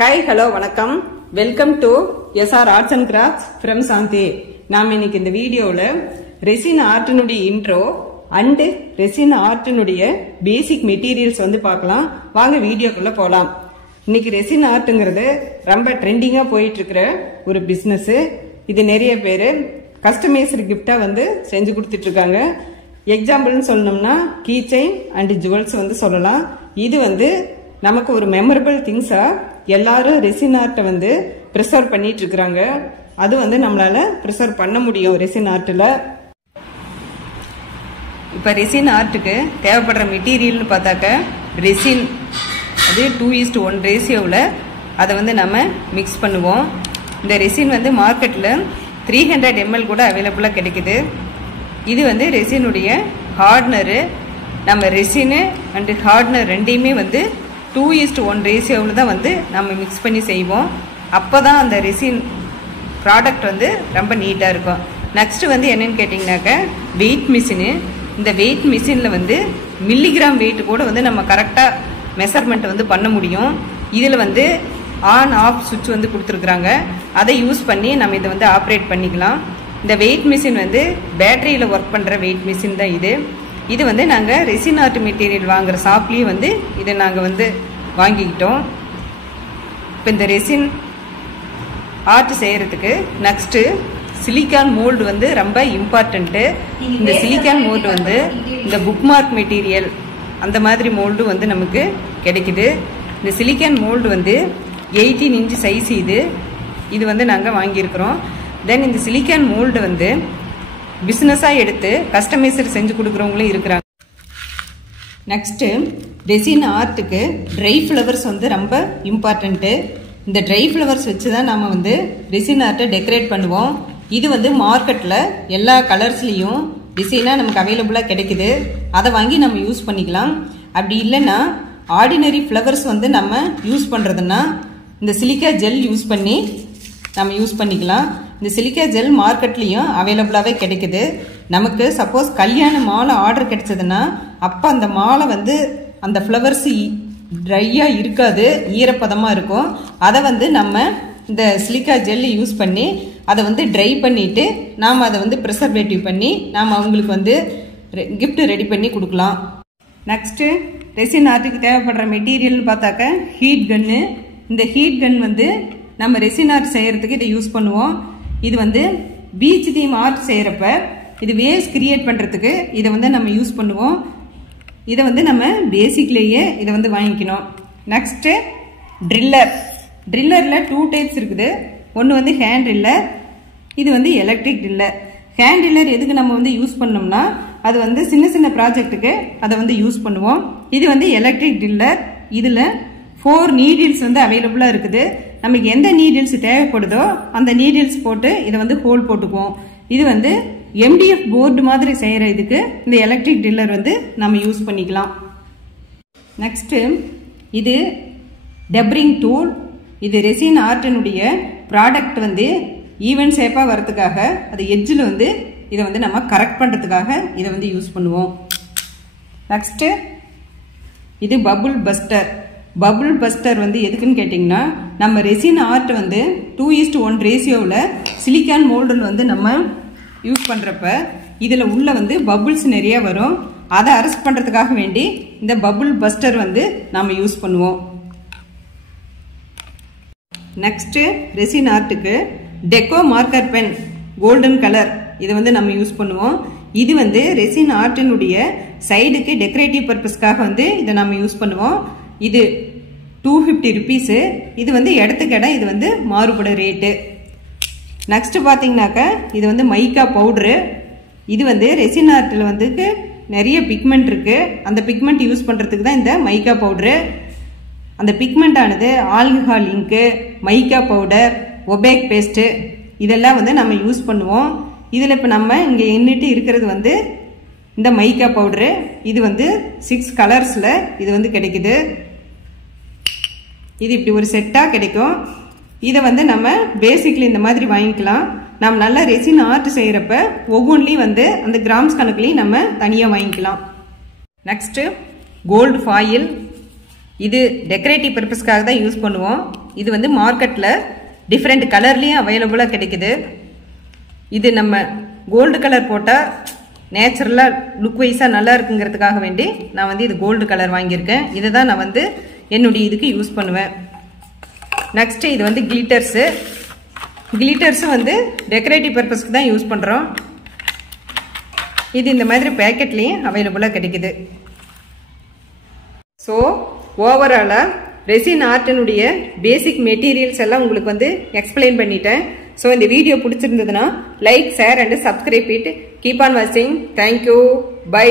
Hi hello வணக்கம். Welcome to SR Arts and Crafts from Santhi. நாம் இன்னைக்கு இந்த வீடியோல ரெசின் ஆர்ட்டினுடைய இன்ட்ரோ அண்ட் ரெசின் ஆர்ட்டினுடைய பேசிக் மெட்டீரியல்ஸ் வந்து பார்க்கலாம். வாங்க வீடியோக்குள்ள போலாம். இன்னைக்கு ரெசின் ஆர்ட்ங்கிறது ரொம்ப ட்ரெண்டிங்கா போயிட்டு இருக்கிற ஒரு பிசினஸ். இது நிறைய பேர் கஸ்டமைஸ்டு கிஃப்டா வந்து செஞ்சு கொடுத்துட்டு இருக்காங்க. எக்ஸாம்பிள்னு சொல்லணும்னா கீ செயின் அண்ட் ஜுவல்ஸ் வந்து சொல்லலாம். இது வந்து நமக்கு ஒரு மெமரபிள் திங்ஸா எல்லாரும் ரெசின் ஆர்ட்டை வந்து ப்ரிசர்வ் பண்ணிட்டு இருக்கிறாங்க. அது வந்து நம்மளால ப்ரிசர்வ் பண்ண முடியும் ரெசின் ஆர்ட்டில். இப்போ ரெசின் ஆர்ட்டுக்கு தேவைப்படுற மெட்டீரியல்னு பார்த்தாக்க ரெசின் அது 2:1 ரேஷியோவில் அதை வந்து நம்ம மிக்ஸ் பண்ணுவோம். இந்த ரெசின் வந்து மார்க்கெட்டில் 300 ml கூட அவைலபிளாக கிடைக்குது. இது வந்து ரெசினுடைய ஹார்ட்னரு. நம்ம ரெசினு அண்டு ஹார்ட்னர் ரெண்டையுமே வந்து 2:1 ரேஷியோவில் தான் வந்து நம்ம மிக்ஸ் பண்ணி செய்வோம். அப்போ தான் அந்த ரெசின் ப்ராடக்ட் வந்து ரொம்ப நீட்டாக இருக்கும். நெக்ஸ்ட்டு வந்து என்னென்னு கேட்டிங்கனாக்க வெயிட் மிஷினு. இந்த வெயிட் மிஷினில் வந்து மில்லிகிராம் வெயிட் கூட வந்து நம்ம கரெக்டாக மெஷர்மெண்ட் வந்து பண்ண முடியும். இதில் வந்து ஆன் ஆஃப் சுவிட்ச் வந்து கொடுத்துருக்குறாங்க. அதை யூஸ் பண்ணி நம்ம இதை வந்து ஆப்ரேட் பண்ணிக்கலாம். இந்த வெயிட் மிஷின் வந்து பேட்டரியில் ஒர்க் பண்ணுற வெயிட் மிஷின் தான் இது. இது வந்து நாங்கள் ரெசின் ஆர்ட் மெட்டீரியல் வாங்குகிற ஷாப்லேயும் வந்து இதை நாங்கள் வந்து வாங்கிக்கிட்டோம். இப்போ இந்த ரெசின் ஆர்ட் செய்கிறதுக்கு நெக்ஸ்ட்டு சிலிக்கான் மோல்டு வந்து ரொம்ப இம்பார்ட்டண்ட்டு. இந்த சிலிக்கான் மோல்டு வந்து இந்த புக் மார்க் மெட்டீரியல் அந்த மாதிரி மோல்டு வந்து நமக்கு கிடைக்குது. இந்த சிலிக்கான் மோல்டு வந்து 18 இன்ச் சைஸ் இது வந்து நாங்கள் வாங்கியிருக்கிறோம். தென் இந்த சிலிக்கான் மோல்டு வந்து பிஸ்னஸாக எடுத்து கஸ்டமைசர் செஞ்சு கொடுக்குறவங்களும் இருக்கிறாங்க. நெக்ஸ்ட்டு ரெசின் ஆர்ட்டுக்கு ட்ரை ஃப்ளவர்ஸ் வந்து ரொம்ப இம்பார்ட்டண்ட்டு. இந்த ட்ரை ஃப்ளவர்ஸ் வச்சு தான் நம்ம வந்து ரெசின் ஆர்ட்டை டெக்கரேட் பண்ணுவோம். இது வந்து மார்க்கெட்டில் எல்லா கலர்ஸ்லேயும் டிசைனாக நமக்கு அவைலபிளாக கிடைக்குது. அதை வாங்கி நம்ம யூஸ் பண்ணிக்கலாம். அப்படி இல்லைன்னா ஆர்டினரி ஃப்ளவர்ஸ் வந்து நம்ம யூஸ் பண்ணுறதுன்னா இந்த சிலிக்கா ஜெல் யூஸ் பண்ணி நம்ம யூஸ் பண்ணிக்கலாம். இந்த சிலிக்கா ஜெல் மார்க்கெட்லேயும் அவைலபிளாகவே கிடைக்குது. நமக்கு சப்போஸ் கல்யாண மாலை ஆர்டர் கிடைச்சதுன்னா அப்போ அந்த மாலை வந்து அந்த ஃப்ளவர்ஸ் ட்ரையாக இருக்காது, ஈரப்பதமாக இருக்கும். அதை வந்து நம்ம இந்த சிலிக்கா ஜெல் யூஸ் பண்ணி அதை வந்து ட்ரை பண்ணிவிட்டு நாம் அதை வந்து ப்ரிசர்வேட்டிவ் பண்ணி நாம் அவங்களுக்கு வந்து கிஃப்ட் ரெடி பண்ணி கொடுக்கலாம். நெக்ஸ்ட்டு ரெசின் ஆர்ட்டுக்கு தேவைப்படுற மெட்டீரியல்னு பார்த்தாக்க ஹீட் கன்னு. இந்த ஹீட் கன் வந்து நம்ம ரெசின் ஆர்ட் செய்கிறதுக்கு இதை யூஸ் பண்ணுவோம். இது வந்து பீச் தீம் ஆர்ட் செய்கிறப்ப இது வேவ்ஸ் கிரியேட் பண்ணுறதுக்கு இதை வந்து நம்ம யூஸ் பண்ணுவோம். இதை வந்து நம்ம பேசிக்லேயே இதை வந்து வாங்கிக்கணும். Next driller. ட்ரில்லரில் 2 டைப்ஸ் இருக்குது. ஒன்று வந்து ஹேண்ட் ட்ரில்லர், இது வந்து எலக்ட்ரிக் ட்ரில்லர். ஹேண்ட் ட்ரில்லர் எதுக்கு நம்ம வந்து யூஸ் பண்ணோம்னா அது வந்து சின்ன சின்ன ப்ராஜெக்ட்டுக்கு அதை வந்து யூஸ் பண்ணுவோம். இது வந்து எலக்ட்ரிக் ட்ரில்லர். இதில் 4 நீடில்ஸ் வந்து அவைலபிளாக இருக்குது. நமக்கு எந்த நீடில்ஸ் தேவைப்படுதோ அந்த நீடில்ஸ் போட்டு இதை வந்து ஹோல் போட்டுக்குவோம். இது வந்து MDF போர்டு மாதிரி செய்கிற இதுக்கு இந்த எலக்ட்ரிக் ட்ரில்லர் வந்து நம்ம யூஸ் பண்ணிக்கலாம். நெக்ஸ்ட்டு இது டெப்ரிங் டூல். இது ரெசின் ஆர்ட்டினுடைய ப்ராடக்ட் வந்து ஈவன் ஷேப்பாக வரதுக்காக அது எட்ஜில் வந்து இதை வந்து நம்ம கரெக்ட் பண்ணுறதுக்காக இதை வந்து யூஸ் பண்ணுவோம். நெக்ஸ்ட்டு இது பபுள் பஸ்டர். பபுள் பஸ்டர் வந்து எதுக்குன்னு கேட்டிங்கன்னா நம்ம ரெசின் ஆர்ட் வந்து 2:1 ரேஷியோவில் சிலிக்கான் மோல்டில் வந்து நம்ம யூஸ் பண்ணுறப்ப இதில் உள்ள வந்து பபுள்ஸ் நிறையா வரும். அதை அரெஸ்ட் பண்ணுறதுக்காக வேண்டி இந்த பபுள் பஸ்டர் வந்து நம்ம யூஸ் பண்ணுவோம். நெக்ஸ்ட்டு ரெசின் ஆர்ட்டுக்கு deco marker pen golden colour இதை வந்து நம்ம யூஸ் பண்ணுவோம். இது வந்து ரெசின் ஆர்ட்டினுடைய சைடுக்கு டெக்கரேட்டிவ் பர்பஸ்க்காக வந்து இதை நம்ம யூஸ் பண்ணுவோம். இது 250 ருபீஸு. இது வந்து இடத்துக்கு இடம் இது வந்து மாறுபட ரேட்டு. நெக்ஸ்ட்டு பார்த்தீங்கன்னாக்கா இது வந்து மைக்கா பவுட்ரு. இது வந்து ரெசின் ஆர்ட்டில் வந்து நிறைய பிக்மெண்ட் இருக்குது. அந்த பிக்மெண்ட் யூஸ் பண்ணுறதுக்கு தான் இந்த மைக்கா பவுட்ரு. அந்த பிக்மெண்ட் ஆனது ஆல்கஹால் இங்கு, மைக்கா பவுடர், ஒபேக் பேஸ்ட்டு இதெல்லாம் வந்து நம்ம யூஸ் பண்ணுவோம். இதில் இப்போ நம்ம இங்கே எண்ணிட்டு இருக்கிறது வந்து இந்த மைக்கா பவுட்ரு. இது வந்து 6 கலர்ஸில் இது வந்து கிடைக்குது. இது இப்படி ஒரு செட்டாக கிடைக்கும். இதை வந்து நம்ம பேசிக்கில் இந்த மாதிரி வாங்கிக்கலாம். நம்ம நல்லா ரெசின் ஆர்ட் செய்கிறப்ப ஒவ்வொன்றிலையும் வந்து அந்த கிராம்ஸ் கணக்குலையும் நம்ம தனியாக வாங்கிக்கலாம். Next gold foil. இது டெக்கரேட்டிவ் பர்பஸ்க்காக தான் யூஸ் பண்ணுவோம். இது வந்து மார்க்கெட்டில் டிஃப்ரெண்ட் கலர்லேயும் அவைலபிளாக கிடைக்குது. இது நம்ம கோல்டு கலர் போட்டால் நேச்சுரலாக லுக் வைஸாக நல்லா இருக்குங்கிறதுக்காக வேண்டி நான் வந்து இது கோல்டு கலர் வாங்கியிருக்கேன். இதை தான் நான் வந்து என்னுடைய இதுக்கு யூஸ் பண்ணுவேன். நெக்ஸ்ட்டு இது வந்து கிளிட்டர்ஸு. கிளிட்டர்ஸும் வந்து டெக்கரேட்டிவ் பர்பஸ்க்கு தான் யூஸ் பண்ணுறோம். இது இந்த மாதிரி பேக்கெட்லேயும் அவைலபிளாக கிடைக்குது. ஸோ ஓவராலாக ரெசின் ஆர்ட்டினுடைய பேசிக் மெட்டீரியல்ஸ் எல்லாம் உங்களுக்கு வந்து எக்ஸ்பிளைன் பண்ணிட்டேன். ஸோ இந்த வீடியோ பிடிச்சிருந்ததுன்னா like, share and subscribe it. Keep on வாட்சிங். தேங்க்யூ. பை.